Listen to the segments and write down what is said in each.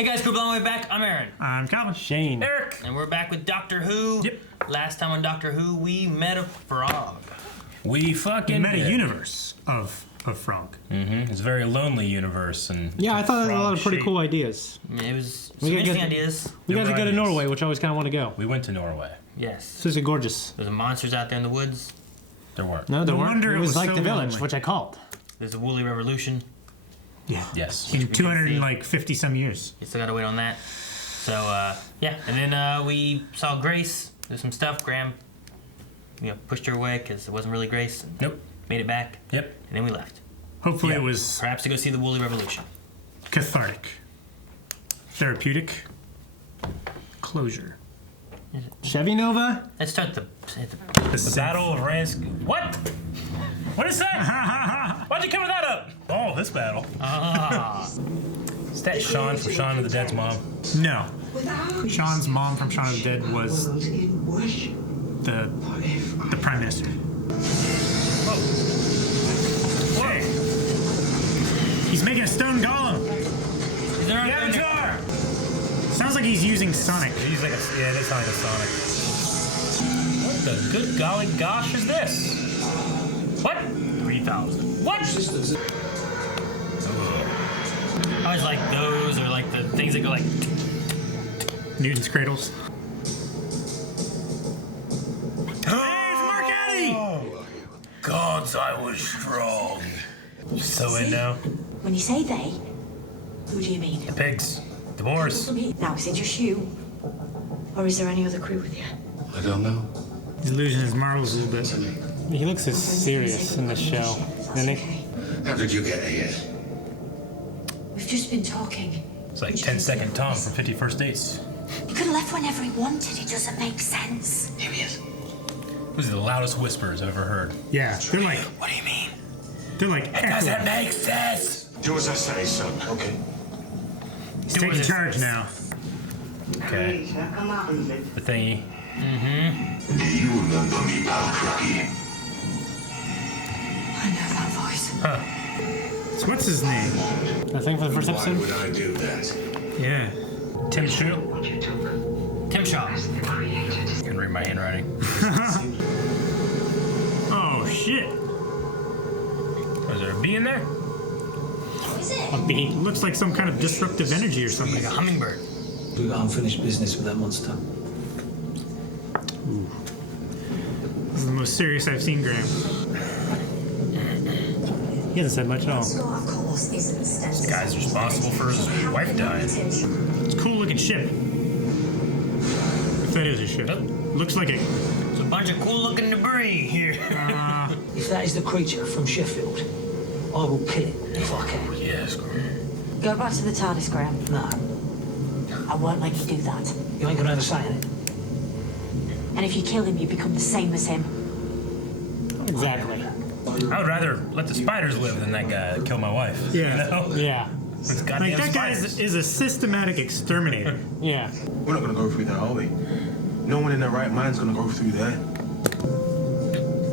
Hey guys, group all the way back. I'm Aaron. I'm Calvin. Shane. Eric. And we're back with Doctor Who. Yep. Last time on Doctor Who, we met a frog. We fucking met a universe of frog. Mm-hmm. It's a very lonely universe, and yeah, I thought there were a lot of pretty cool ideas. It was some interesting ideas. We got to go to Norway, which I always kind of want to go. We went to Norway. Yes. This is gorgeous. There's monsters out there in the woods. There weren't. No, there No weren't. wonder It it was was like so the village, lonely. which I called. There's a woolly revolution. Yeah. Yes. In 250 some years. You still gotta wait on that. So, yeah. And then we saw Grace do some stuff. Graham, pushed her away because it wasn't really Grace. Nope. Made it back. Yep. And then we left. Hopefully Yeah. it was Perhaps to go see the woolly revolution. cathartic, therapeutic, closure. Chevy Nova? Let's start the The Battle of Ranskoor. What? What is that? Why'd you cover that up? Oh, this battle. Is that Sean from Shaun of the Dead's mom? No. Sean's mom from Shaun of the Dead was the prime minister. Whoa. Whoa. He's making a stone golem. Is there The Avatar! Sounds like he's using Sonic. He's like yeah, they sound like a Sonic. What the good golly gosh is this? What? 3,000. What? I always like those, or like the things that go like. Newton's cradles. Gods, I was strong. So in now. When you say they, who do you mean? The pigs. The boars. Now, is it just you? Or is there any other crew with you? I don't know. He's losing his marbles a little bit. He looks so serious in the show, doesn't he? How did you get here? We've just been talking. It's like 10-second Tom from 50 First Dates. He could have left whenever he wanted. It doesn't make sense. Here he is. Those are the loudest whispers I've ever heard. Yeah, they're like, What do you mean? they're like It doesn't echoing. make sense. Do as I say, son. Okay. He's taking charge now. Okay. The thingy. Do you remember me, pal Cracky? I know that voice. Huh. So what's his name? I think for the first Why episode. would I do that? Yeah. Tim Shaw. Tim Shaw. I can read my handwriting. Oh shit. Was there a bee in there? A bee. Looks like some kind of disruptive energy or something. Like a hummingbird. We got unfinished business with that monster. This is the most serious I've seen Graham. He hasn't said much at all. Kolos isn't This guy's responsible for his wife dying. It's a cool looking ship. If that is a ship. Nope. Looks like a It's a bunch of cool looking debris here. If that is the creature from Sheffield, I will kill it if I can. Yes. Go back to the TARDIS, Graham. No, I won't let you do that. you ain't gonna understand it. And if you kill him, you become the same as him. Exactly. I would rather let the spiders live than that guy kill my wife. Yeah. You know? Yeah. It's goddamn like that guy spiders. is a systematic exterminator. Yeah. We're not gonna go through there, are we? No one in their right mind's gonna go through there.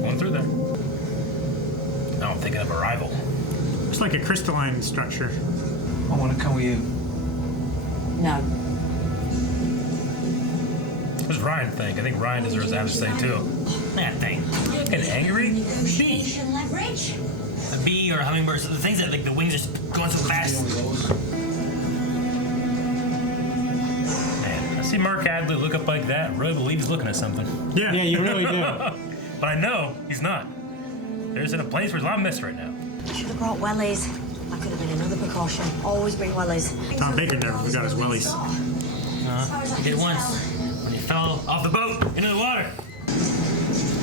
Going through there. Now I'm thinking of Arrival. It's like a crystalline structure. I want to come with you. No. What does Ryan think? I think Ryan deserves to have to say too. That thing. Getting angry? Bee. Negotiation leverage? A bee or a hummingbird. So the things that like the wings just going so fast. Man, I see Mark Adler look up like that. I really believe he's looking at something. Yeah. Yeah, you really do. But I know he's not. There's in a place where there's a lot of mist right now. Should have brought wellies. That could have been another precaution. Always bring wellies. Tom Baker never forgot his wellies. He did it once when he fell off the boat into the water.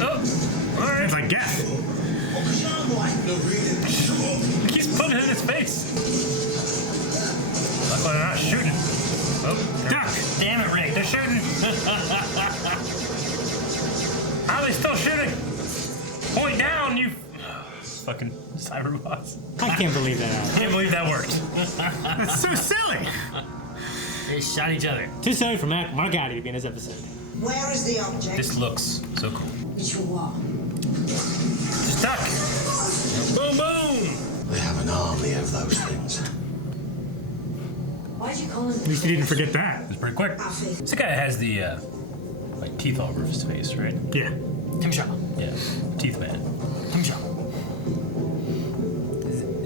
Oh, all right. It's like Gaff. He keeps putting it in his face. Luckily they're not shooting. Oh, Duck. Damn it, Rick! They're shooting. how are they still shooting? Point down, you fucking cyberbots. I can't believe that. I can't believe that worked. That's so silly. They shot each other. Too sorry for Mark Addy to be in this episode. Where is the object? This looks so cool. It's your what? Just duck. Boom, boom. They have an army of those things. Why'd you call him? At least he didn't forget that. It's pretty quick. This guy has the like teeth all over his face, right? Yeah. Tim Shaw. Yeah, teeth man. Tim Shaw.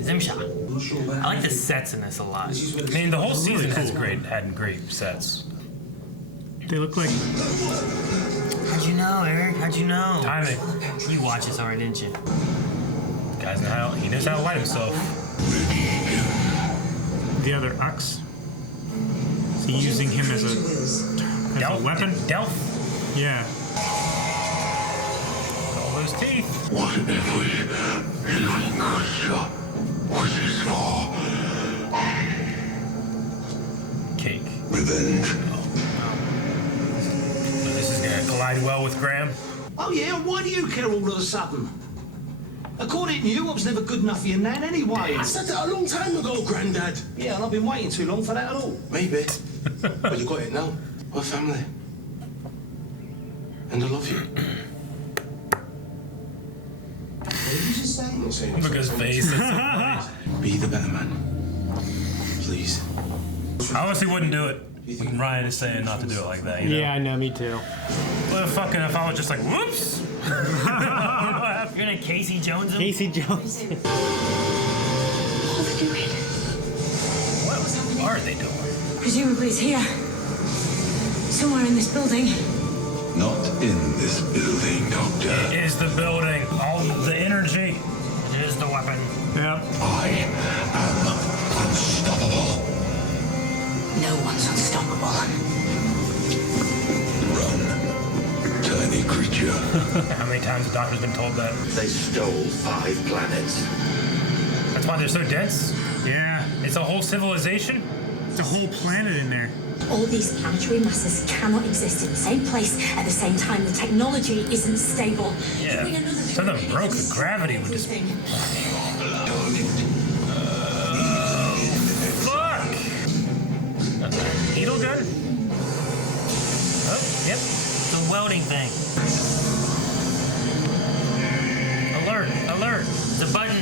Zimsha. I like the sets in this a lot. I mean, the whole season cool. had great sets. They look like. How'd you know, Eric? How'd you know? Timing. You watched this already, didn't you? Guys know how he knows how to light himself. The other Ux. Is he using him as a weapon? Delph. Yeah. All those teeth. What every living creature wishes for. Cake. Revenge. So this is gonna collide well with Graham. Oh yeah, why do you care all of a sudden? According to you, I was never good enough for your nan anyway. I said that a long time ago, Grandad. Yeah, and I've been waiting too long for that at all. Maybe. But you got it now. We're family. And I love you. What did you just say? Not saying Look at his face. Be the better man. Please. I honestly wouldn't do it. When Ryan is saying not to do it like that, you know? Yeah, I know, me too. What the fucking if I was just like, whoops? You're gonna Casey Jones him? Casey Jones. What are they doing? What are they doing? Presumably it's here. Somewhere in this building. Not in this building, Doctor. It is the building. All the energy. It is the weapon. Yep. I am unstoppable. No one's unstoppable. Run, tiny creature. How many times the Doctor's been told that? They stole 5 planets. That's why they're so dense. Yeah. It's a whole civilization. It's a whole planet in there. All these planetary masses cannot exist in the same place at the same time. The technology isn't stable. Yeah. Bring another So the pyramid, broke, the destroy gravity would just. everything. Fuck! Needle gun? Oh, yep. It's a welding thing. Alert, alert. It's a button.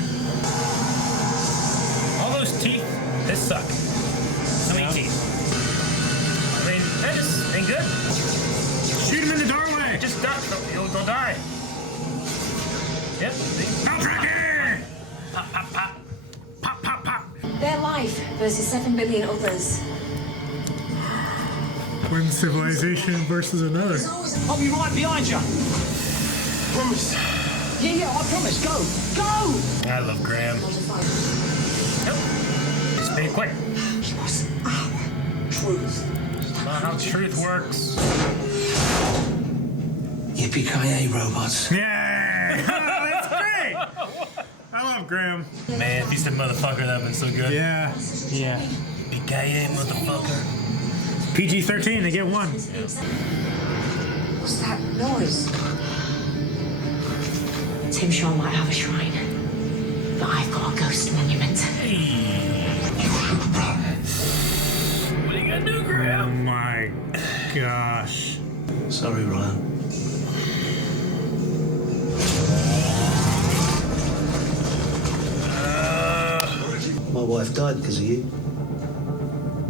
All those teeth, they suck. So many teeth. I mean, that just ain't good. Shoot him in the doorway. Just duck, they'll die. Yep. No tracking! Pop, pop, pop. Pop, pop, pop. Their life versus 7 billion others. One civilization versus another. I'll be right behind you. Promise. Yeah, I promise. Go. Go! I love Graham. Yep. Just be quick. Truth. Not how truth works. Yippee-ki-yay, robots. Yeah! That's great! I love Graham. Man, if he's the motherfucker, that'd been so good. Yeah. Yeah. BKA, motherfucker. PG-13, they get 1. What's that noise? Tim Shaw might have a shrine, but I've got a ghost monument. What are you gonna do, Oh Graham? my gosh. Sorry, Ryan. My wife died because of you.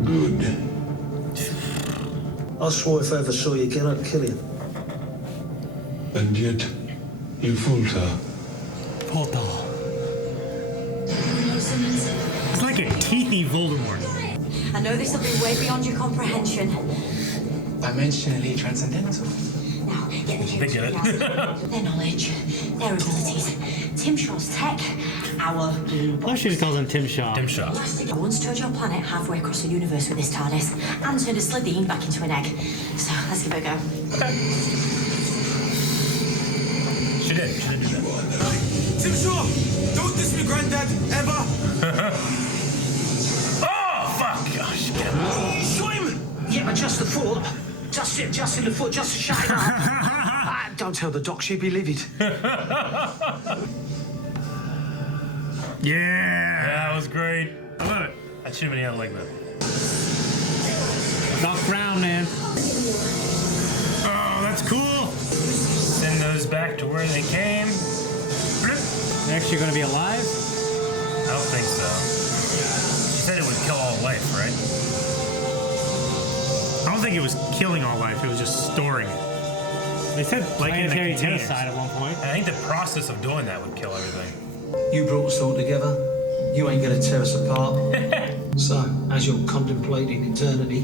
Good. I swore if I ever saw you again, I'd kill you. And yet, you fooled her. It's like a teethy Voldemort. I know this will be way beyond your comprehension. Dimensionally transcendental. Now, get the They get it. kids their knowledge, their abilities. Tim Shaw's tech, our blue Oh, she just calls him Tim Shaw. Tim Shaw. I once towed your planet halfway across the universe with this TARDIS and turned a Slitheen back into an egg. So let's give it a go. She did do that. Tim Shaw! Don't diss me, Granddad, ever! Oh, fuck! Gosh, get him. Shoot him! Yeah, but just the foot. Just in the foot, just to shut it up. Don't tell the doc, she'd be livid. Yeah. That was great. I love it. I should have been able to like that. Doc Brown, man. Oh, that's cool. Send those back to where they came. They're actually going to be alive? I don't think so. She said it would kill all life, right? think it was killing all life. It was just storing it. They said Like in the planetary containers. genocide at one point. I think the process of doing that would kill everything. You brought us all together. You ain't gonna tear us apart. So, as you're contemplating eternity,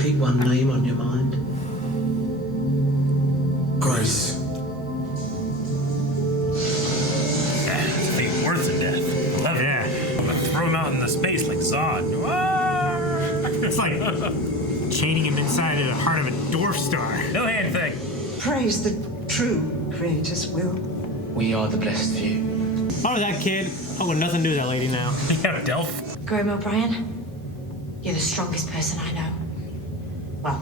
keep one name on your mind. Grace. Yeah, it's a fate worse than death. I love it. I'm gonna throw him out into space like Zod. It's like chaining him inside the heart of a dwarf star. No hand thing. Praise the true Creator's will. We are the blessed few. Oh, that kid. I want nothing to do with that lady now. Yeah, Delph. Graham O'Brien, you're the strongest person I know. Well,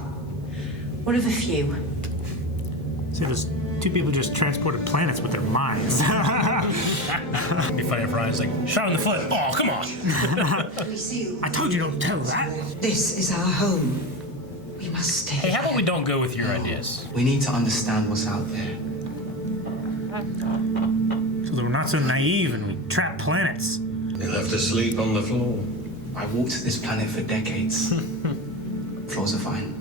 one of a few. So those two people just transported planets with their minds. It'd be funny if Ryan's like, shot in the foot. Oh, come on. I told you don't tell that. This is our home. We must stay. Hey, how about we don't go with your ideas? We need to understand what's out there. So that we're not so naive and we trap planets. You'll have to sleep on the floor. I walked this planet for decades. Floors are fine.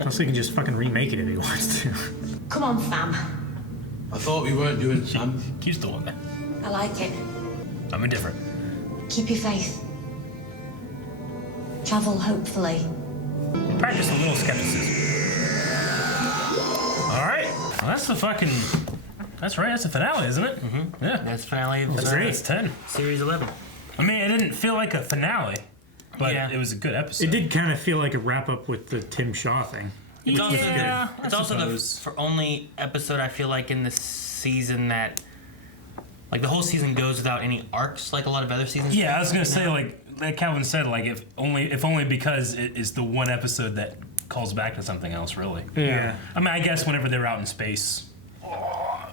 Also, he can just fucking remake it if he wants to. Come on, fam. I thought we weren't doing some. Keeps doing that. I like it. I'm indifferent. Keep your faith. Travel hopefully. Practice a little skepticism. All right. Well, that's the fucking. That's right. That's the finale, isn't it? Mm-hmm. Yeah. That's finale of That's great. It's 10. Series 11. I mean, it didn't feel like a finale, but Yeah. it was a good episode. It did kind of feel like a wrap up with the Tim Shaw thing. It's also, Yeah, it's I also the suppose. only episode I feel like in this season that, like, the whole season goes without any arcs, like a lot of other seasons. Yeah, I was gonna say, No. like Calvin said, like if only because it is the one episode that calls back to something else, really. Yeah. I mean, I guess whenever they were out in space,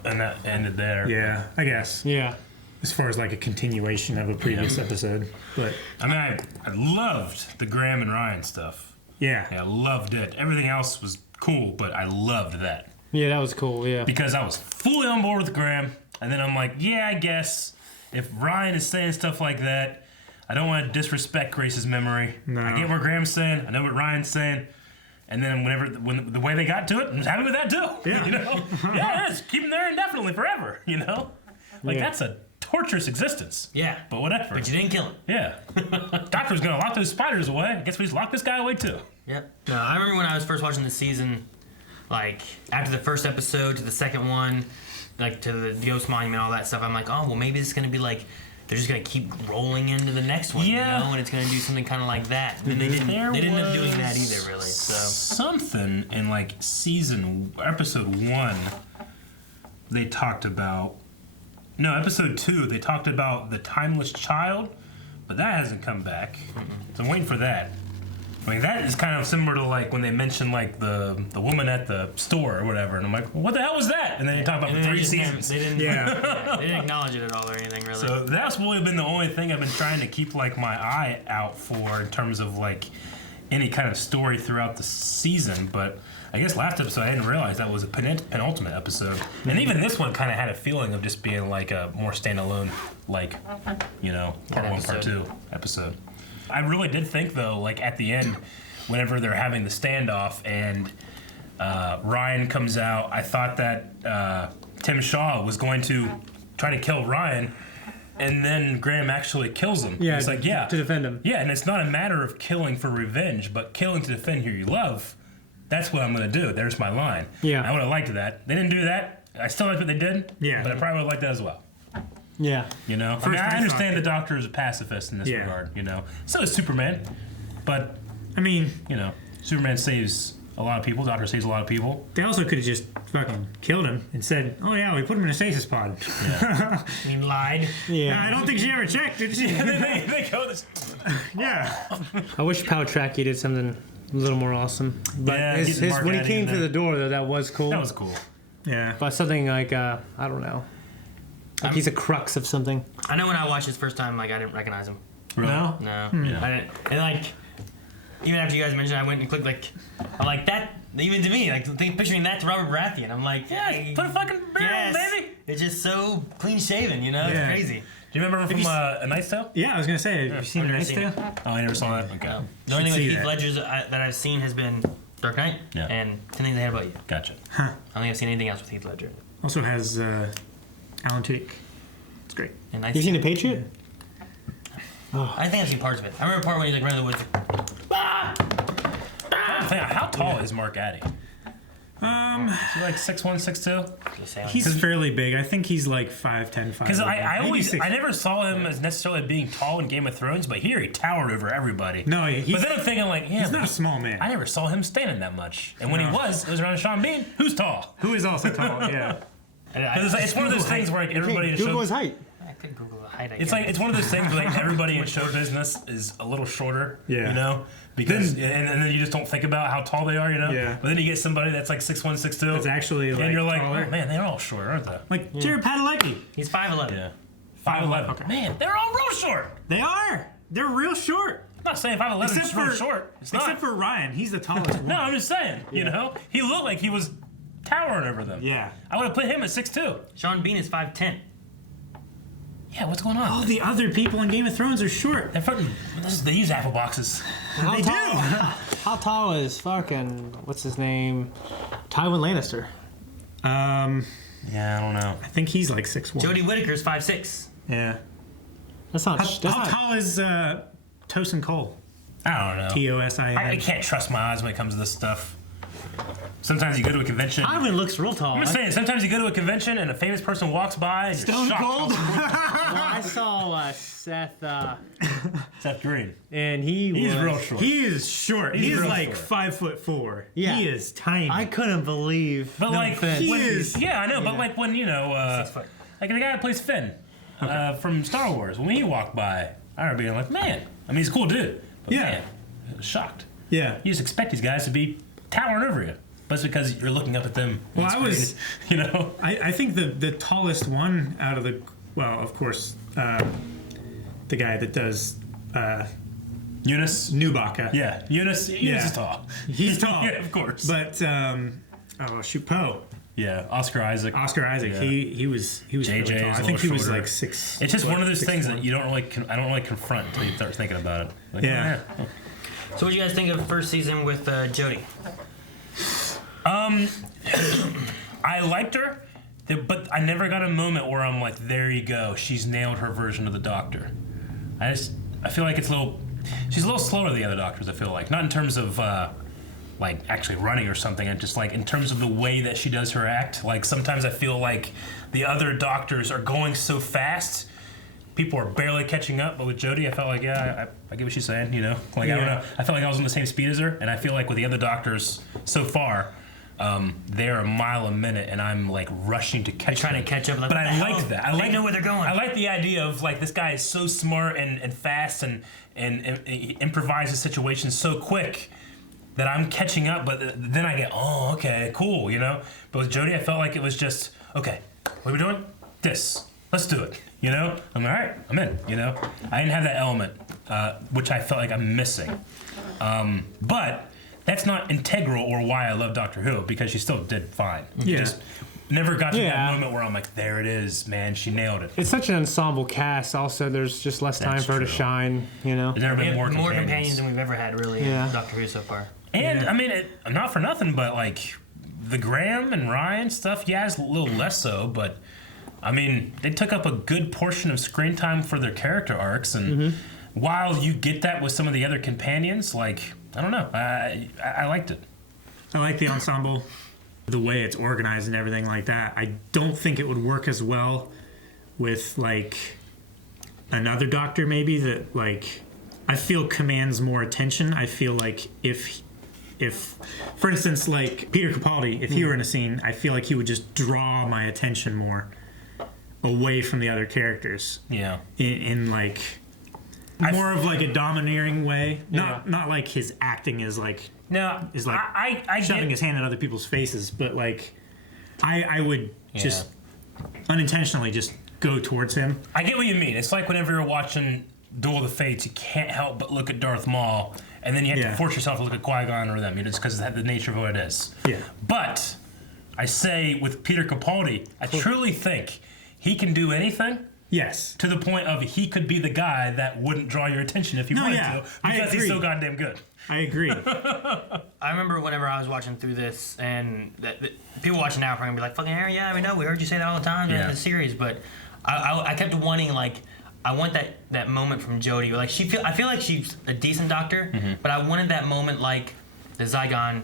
and that ended there. Yeah, I guess. Yeah. As far as like a continuation of a previous episode. But I mean, I loved the Graham and Ryan stuff. yeah. Yeah, I loved it. Everything else was cool, but I loved that Yeah, that was cool. Yeah. because I was fully on board with Graham, and then I'm like, yeah, I guess if Ryan is saying stuff like that, I don't want to disrespect Grace's memory. No. I get what Graham's saying. I know what Ryan's saying. And then when the way they got to it, I was happy with that too. Yeah. You know? Yeah, it is. Keep them there indefinitely forever, you know? Like, Yeah. that's a torturous existence. Yeah. But whatever. But you didn't kill him. Yeah. Doctor's gonna lock those spiders away. I guess we just lock this guy away too. Yep. No, I remember when I was first watching the season, like, after the first episode to the second one, like, to the Ghost Monument, all that stuff, I'm like, oh, well, maybe it's gonna be like, they're just gonna keep rolling into the next one, Yeah. you know, and it's gonna do something kind of like that. And they didn't end up doing that either, really. So Something in like episode 1, they talked about. No, episode 2, they talked about the timeless child, but that hasn't come back. So I'm waiting for that. I mean, that is kind of similar to like when they mentioned like the woman at the store or whatever, and I'm like, what the hell was that? And then they talk about and the then 3 they just seasons. They didn't. Yeah. They didn't acknowledge it at all or anything, really. So that's really been the only thing I've been trying to keep like my eye out for in terms of like any kind of story throughout the season. But I guess last episode I didn't realize that was a penultimate episode, and even this one kind of had a feeling of just being like a more standalone, like, you know, part 1, part 2 episode. I really did think though, like at the end, whenever they're having the standoff and Ryan comes out, I thought that Tim Shaw was going to try to kill Ryan, and then Graham actually kills him. Yeah. It's like, yeah. To defend him. Yeah, and it's not a matter of killing for revenge, but killing to defend who you love. That's what I'm going to do. There's my line. Yeah. I would have liked that. They didn't do that. I still like what they did. Yeah. But I probably would have liked that as well. Yeah. You know? I First, mean, I I thought understand it- the Doctor is a pacifist in this Yeah. regard, you know? So is Superman. But, I mean, you know, Superman saves a lot of people. Doctor saves a lot of people. they also could have just fucking killed him and said, oh yeah, we put him in a stasis pod. He lied. Yeah. I don't think she ever checked, did she? they go this. Yeah. I wish Paltraki did something a little more awesome. But Yeah, his, getting Mark when he Addy came in through there. the door, though, that was cool. That was cool. Yeah. But something like, I don't know. Like he's a crux of something. I know when I watched his first time, like, I didn't recognize him. Really? No? No. Yeah. I didn't. And, like, even after you guys mentioned it, I went and clicked, like, I'm like, that, even to me, like, picturing that to Robert Baratheon, I'm like, Yeah, put a fucking beard on, yes. baby. It's just so clean shaven, you know? It's Yeah. crazy. Do you remember him from A Knight's Tale? Yeah, I was gonna say, have you seen A Knight's Tale? Oh, I never saw that. Okay. The only thing see with Heath that. Ledger's that I've seen has been Dark Knight and 10 Things I Hate About You. Gotcha. I don't think I've seen anything else with Heath Ledger. Also has Alan Tudyk. It's great. And You seen The Patriot? I think I've seen parts of it. I remember part when he like ran in the woods. How tall is Mark Addy? Is he like 6'1", 6'2"? He's fairly big. I think he's like 5'10", 5'11". Because I Maybe never saw him as necessarily being tall in Game of Thrones, but here he towered over everybody. No, but then I'm thinking like, yeah, he's not a small man. I never saw him standing that much. And when he was, it was around Sean Bean, who's tall. Who is also tall, yeah. It's one of those things where like everybody in Google show, his height. I could Google the height. it's one of those things where like everybody in show business is a little shorter. Yeah. You know? Because and then you just don't think about how tall they are, you know? Yeah. But then you get somebody that's like 6'1", 6'2". It's actually and like you're like, taller. oh man, they're all short, aren't they? Like Jared Padalecki. He's 5'11". Yeah. 5'11". Okay. Man, they're all real short. They are. They're real short. I'm not saying 5'11" is real short. It's except not. for Ryan. He's the tallest one. No, I'm just saying. You know, he looked like he was towering over them. Yeah. I would have put him at 6'2". Sean Bean is 5'10". Yeah, what's going on? All the other people in Game of Thrones are short. They use apple boxes. They do. How tall is fucking what's his name? Tywin Lannister. Yeah, I don't know. I think he's like 6'1". Jodie Whittaker's 5'6". Yeah. That's not. How tall is Tosin Cole? I don't know. Tosin. I can't trust my eyes when it comes to this stuff. Sometimes you go to a convention. Tywin looks real tall. I'm just saying, sometimes you go to a convention and a famous person walks by and Stone you're shocked. Cold. Well, I saw Seth Green. and He's real short. He is short. He's real like short. 5'4". Yeah. He is tiny. I couldn't believe. But like, he when- is. Yeah, I know. But like when like the guy that plays Finn from Star Wars, when he walked by, I remember being like, man. I mean, he's a cool dude. But Yeah. Man, I was shocked. Yeah. You just expect these guys to be towering over you. But it's because you're looking up at them. Well, I was, you know. I think the tallest one out of the, well, of course, the guy that does Eunice Nubaka. Yeah, Eunice is tall. He's tall. Yeah, of course. But Poe. Yeah, Oscar Isaac. Yeah. He was JJ really tall. is I a think he little was shorter. like 6. It's just one of those 6'1". things that you don't really, I don't really confront until you start thinking about it. Like, Yeah. oh, So what do you guys think of the first season with Jodie? I liked her, but I never got a moment where I'm like, there you go, she's nailed her version of the Doctor. I feel like she's a little slower than the other Doctors. I feel like, not in terms of like actually running or something, and just like in terms of the way that she does her act. Like sometimes I feel like the other Doctors are going so fast, people are barely catching up. But with Jodie, I felt like, yeah, I get what she's saying. You know, like I don't know, I felt like I was on the same speed as her, and I feel like with the other Doctors so far. They're a mile a minute, and I'm like rushing to catch. Trying to catch up, like, but what I the like hell? that. I like They know where they're going. I like the idea of like this guy is so smart and fast and he improvises situations so quick that I'm catching up. But then I get, oh, okay, cool, you know. But with Jodie, I felt like it was just okay. What are we doing? This. Let's do it. You know. I'm all right. I'm in. You know. I didn't have that element, which I felt like I'm missing. But. That's not integral or why I love Doctor Who, because she still did fine. Yeah. Just never got to that moment where I'm like, there it is, man, she nailed it. It's such an ensemble cast. Also, there's just less time That's for her to true. shine. You know. There's never We been have more more companions. companions than we've ever had, really, Yeah. in Doctor Who so far. And, I mean, not for nothing, but like the Graham and Ryan stuff, yeah, it's a little less so, but I mean, they took up a good portion of screen time for their character arcs, and while you get that with some of the other companions, like, I don't know, I liked it. I like the ensemble, the way it's organized and everything like that. I don't think it would work as well with like another Doctor maybe that like I feel commands more attention. I feel like if for instance like Peter Capaldi, if he were in a scene, I feel like he would just draw my attention more away from the other characters. Yeah. In like more of like a domineering way. Not like his acting is like is like I shoving his hand in other people's faces, but like I would just unintentionally just go towards him. I get what you mean. It's like whenever you're watching Duel of the Fates, you can't help but look at Darth Maul, and then you have to force yourself to look at Qui-Gon or them, just because of the nature of what it is. Yeah. But I say with Peter Capaldi, I truly think he can do anything. Yes. To the point of he could be the guy that wouldn't draw your attention if he wanted to, because he's so goddamn good. I agree. I remember whenever I was watching through this, and people watching now are probably gonna be like, "Fucking Harry, yeah, we know, we heard you say that all the time in the series." But I kept wanting, like, I want that moment from Jodie. Like, I feel like she's a decent doctor, but I wanted that moment, like the Zygon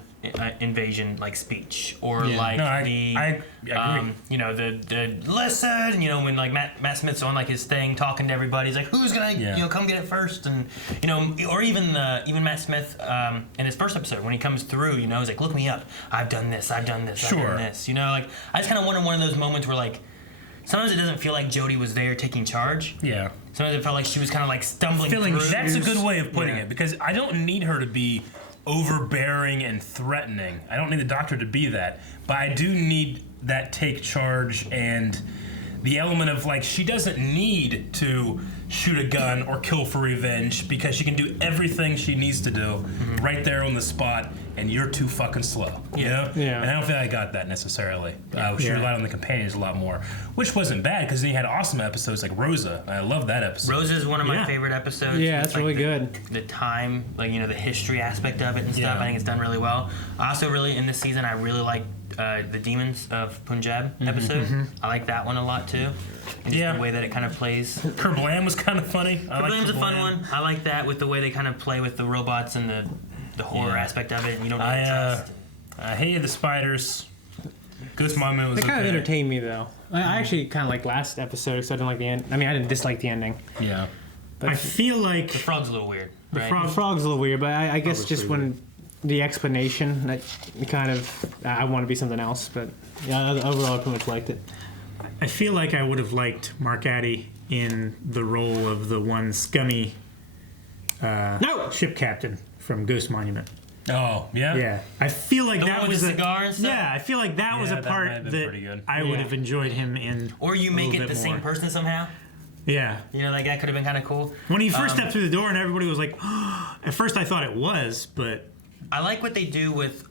invasion, like, speech, or like I agree. you know, the listen, you know, when like Matt Smith's on like his thing talking to everybody, he's like, who's gonna you know, come get it first, and you know, or even Matt Smith in his first episode when he comes through, you know, he's like, look me up, I've done this, I've done this, I've done this, you know, like I just kind of wanted one of those moments where, like, sometimes it doesn't feel like Jodie was there taking charge. Yeah. Sometimes it felt like she was kind of like stumbling through. That's a good way of putting it, because I don't need her to be overbearing and threatening. I don't need the Doctor to be that, but I do need that take charge and the element of, like, she doesn't need to shoot a gun or kill for revenge, because she can do everything she needs to do right there on the spot, and you're too fucking slow. You know? Yeah. And I don't think I got that necessarily. She relied on the companions a lot more, which wasn't bad, because then you had awesome episodes like Rosa. I love that episode. Rosa is one of my favorite episodes. Yeah, that's like really good. The time, like, you know, the history aspect of it and stuff. I think it's done really well. I also really, in this season, I really like the Demons of Punjab episode. I like that one a lot too. And just the way that it kind of plays. Kerblam was kind of funny. Kerblam's a fun one. I like that, with the way they kind of play with the robots and the horror aspect of it. And you don't really trust. I hated the spiders. Ghost Monument was They kind of okay. entertained me though. I actually kind of like last episode, so I didn't like the end. I mean, I didn't dislike the ending. Yeah. I feel like the frog's a little weird. The right? frog's a little weird, but I guess just when the explanation, that kind of, I want to be something else, but yeah, overall I pretty much liked it. I feel like I would have liked Mark Addy in the role of the one scummy ship captain from Ghost Monument. Oh, yeah? Yeah. I feel like The that one with was the a cigar and stuff? Yeah, I feel like that was a that might part have been that pretty good. I would have enjoyed him in. Or you a make little it the bit same more. person somehow. Yeah. You know, like that could have been kind of cool. When he first stepped through the door and everybody was like, at first I thought it was, but I like what they do with,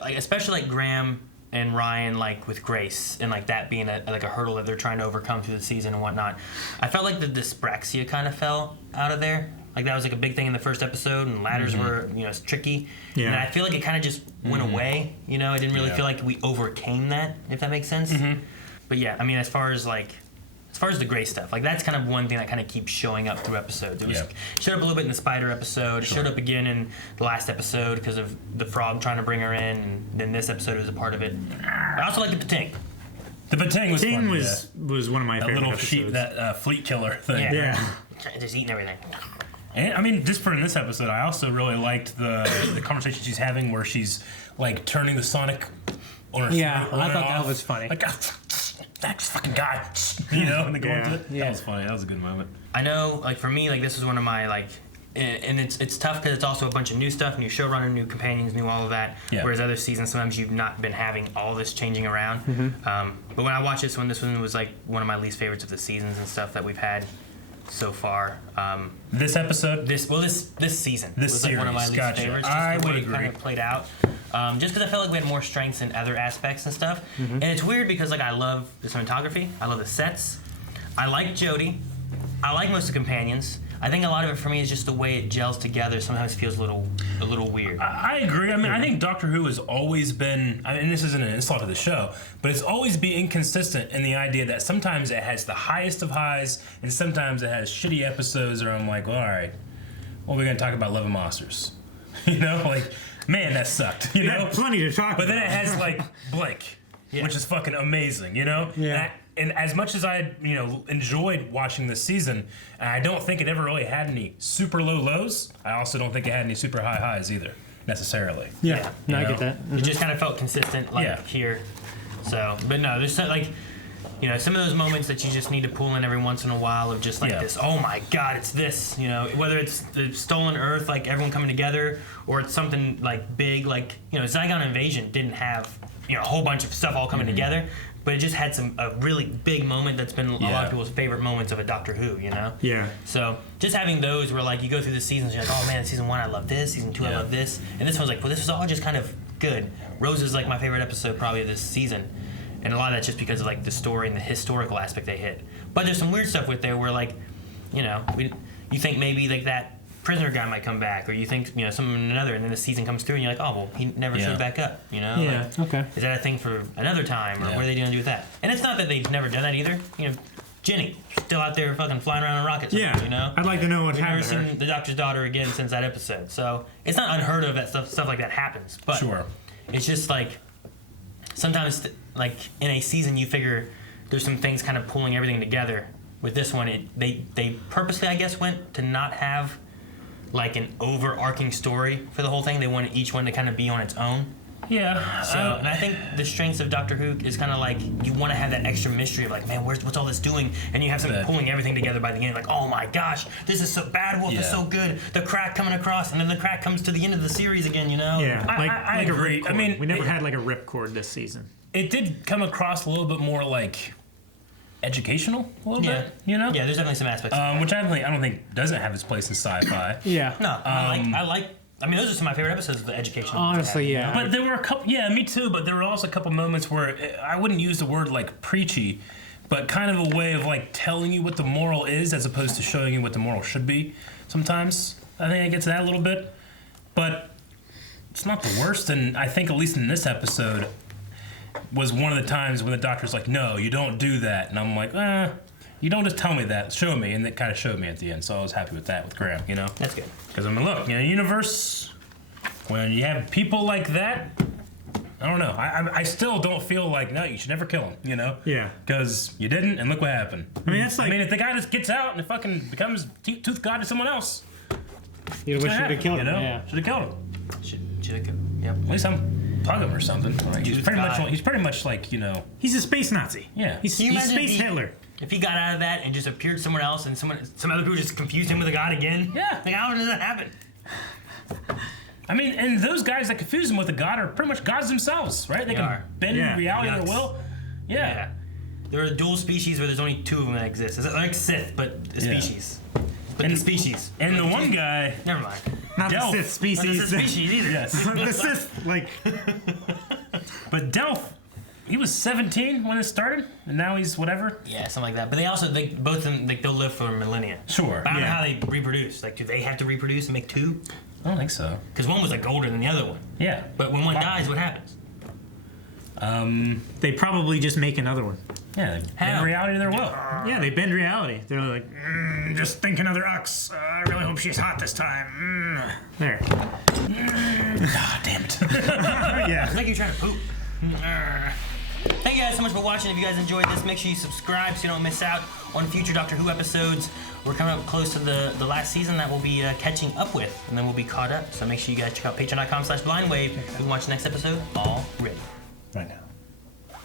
like, especially like Graham and Ryan, like with Grace, and like that being a hurdle that they're trying to overcome through the season and whatnot. I felt like the dyspraxia kind of fell out of there. Like that was like a big thing in the first episode, and ladders were, you know, tricky. Yeah. And I feel like it kind of just went away. You know, I didn't really feel like we overcame that, if that makes sense. But yeah, I mean, as far as the Grace stuff, like that's kind of one thing that kind of keeps showing up through episodes. It was showed up a little bit in the spider episode, showed up again in the last episode because of the frog trying to bring her in, and then this episode was a part of it. I also like the Pating. The Pating was fun. was one of my that favorite little episodes. sheep, that fleet killer thing. Yeah. Just eating everything. And I mean, just for in this episode, I also really liked the conversation she's having where she's like turning the Sonic on her Yeah, on I and thought that off. was funny. Like, that fucking guy, you know, and they go into it. Yeah. That was funny. That was a good moment. I know, like for me, like this is one of my like, and it's tough because it's also a bunch of new stuff, new showrunner, new companions, new all of that. Yeah. Whereas other seasons, sometimes you've not been having all this changing around. But when I watched this one was like one of my least favorites of the seasons and stuff that we've had so far. This episode, this season, this was like one of my series, least gotcha. favorites. I Just the would way it agree. kind of played out. Just because I felt like we had more strengths in other aspects and stuff. And it's weird because like I love the cinematography, I love the sets, I like Jodie, I like most of the companions. I think a lot of it for me is just the way it gels together. Sometimes feels a little weird. I agree. I mean, I think Doctor Who has always been, and this isn't an insult to the show, but it's always been inconsistent in the idea that sometimes it has the highest of highs, and sometimes it has shitty episodes where I'm like, well, all right, well, we're going to talk about Love and Monsters. You know, like, man, that sucked. You know, plenty to talk about. But then it has, like, Blake, which is fucking amazing, you know? Yeah. And as much as I, enjoyed watching this season, I don't think it ever really had any super low lows. I also don't think it had any super high highs either, necessarily. Yeah, no, I get that. It just kind of felt consistent, like here. So, but no, there's some, like, some of those moments that you just need to pull in every once in a while of just like this. Oh my God, it's this. Whether it's the Stolen Earth, like everyone coming together, or it's something like big, like Zygon Invasion didn't have a whole bunch of stuff all coming together. But it just had a really big moment that's been a lot of people's favorite moments of a Doctor Who, Yeah. So just having those where like you go through the seasons, you're like, oh man, season 1 I love this, season 2 I love this, and this one's like, well, this was all just kind of good. Rose is like my favorite episode probably of this season, and a lot of that's just because of like the story and the historical aspect they hit. But there's some weird stuff with there where like, you know, you think maybe like that prisoner guy might come back, or you think, you know, something another, and then the season comes through and you're like, oh well, he never showed back up, you know? Yeah. Like, Okay. is that a thing for another time, or what are they gonna do with that? And it's not that they've never done that either. You know, Jenny still out there fucking flying around in rockets. Yeah. You know. I'd like to know what We've never happened to her. seen the Doctor's daughter again since that episode, so it's not unheard of that stuff like that happens. But Sure. it's just like sometimes, like in a season, you figure there's some things kind of pulling everything together. With this one, they purposely, I guess, went to not have like an overarching story for the whole thing. They wanted each one to kind of be on its own. Yeah. So, and I think the strengths of Doctor Who is kind of like you want to have that extra mystery of like, man, what's all this doing? And you have something pulling everything together by the end. Like, oh my gosh, this is so bad. Wolf is so good. The crack coming across, and then the crack comes to the end of the series again. You know? Yeah, I a agree. ripcord. I mean, we never had like a ripcord this season. It did come across a little bit more like educational, a little bit. You know? Yeah, there's definitely some aspects. Which I don't think doesn't have its place in sci-fi. Yeah. No, I like. I mean, those are some of my favorite episodes of the educational. Honestly, yeah. But there were a couple. Yeah, me too. But there were also a couple moments where I wouldn't use the word like preachy, but kind of a way of like telling you what the moral is as opposed to showing you what the moral should be. Sometimes I think I get to that a little bit, but it's not the worst. And I think at least in this episode was one of the times when the Doctor's like, "No, you don't do that," and I'm like, you don't just tell me that, show me, and it kind of showed me at the end, so I was happy with that with Graham, you know? That's good. Because, I mean, look, in a universe, when you have people like that, I don't know, I still don't feel like, no, you should never kill him, you know? Yeah. Because you didn't, and look what happened. I mean, that's like... I mean, if the guy just gets out and fucking becomes Tooth God to someone else, You should have killed him. you know? Yeah. Should have killed him. Should have killed. Yep. At least plug him or something. Like, he's pretty much like, you know... He's a space Nazi. Yeah. He's space Hitler. If he got out of that and just appeared somewhere else, and some other people just confused him with a god again, like how does that happen? I mean, and those guys that confuse him with a god are pretty much gods themselves, right? They can bend reality at their will. Yeah. There are dual species where there's only two of them that exist. It's like Sith, but a species. But the species. And the one guy... Never mind. Not Delph. the Sith species. Not the Sith species either. Yes. The Sith, like... But Delph, he was 17 when it started, and now he's whatever. Yeah, something like that. But they also, both of them, they'll live for millennia. Sure. But I don't know how they reproduce. Like, do they have to reproduce and make two? I don't think so. Because one was like older than the other one. Yeah. But when one dies, what happens? They probably just make another one. Yeah, they bend reality to their will. Yeah, they bend reality. They're like, just think another Ux. I really hope she's hot this time. There. Ah, damn it. Yeah. It's like you're trying to poop. Thank you guys so much for watching. If you guys enjoyed this, make sure you subscribe so you don't miss out on future Doctor Who episodes. We're coming up close to the last season that we'll be catching up with, and then we'll be caught up. So make sure you guys check out patreon.com/blindwave. You can watch the next episode already. Right now.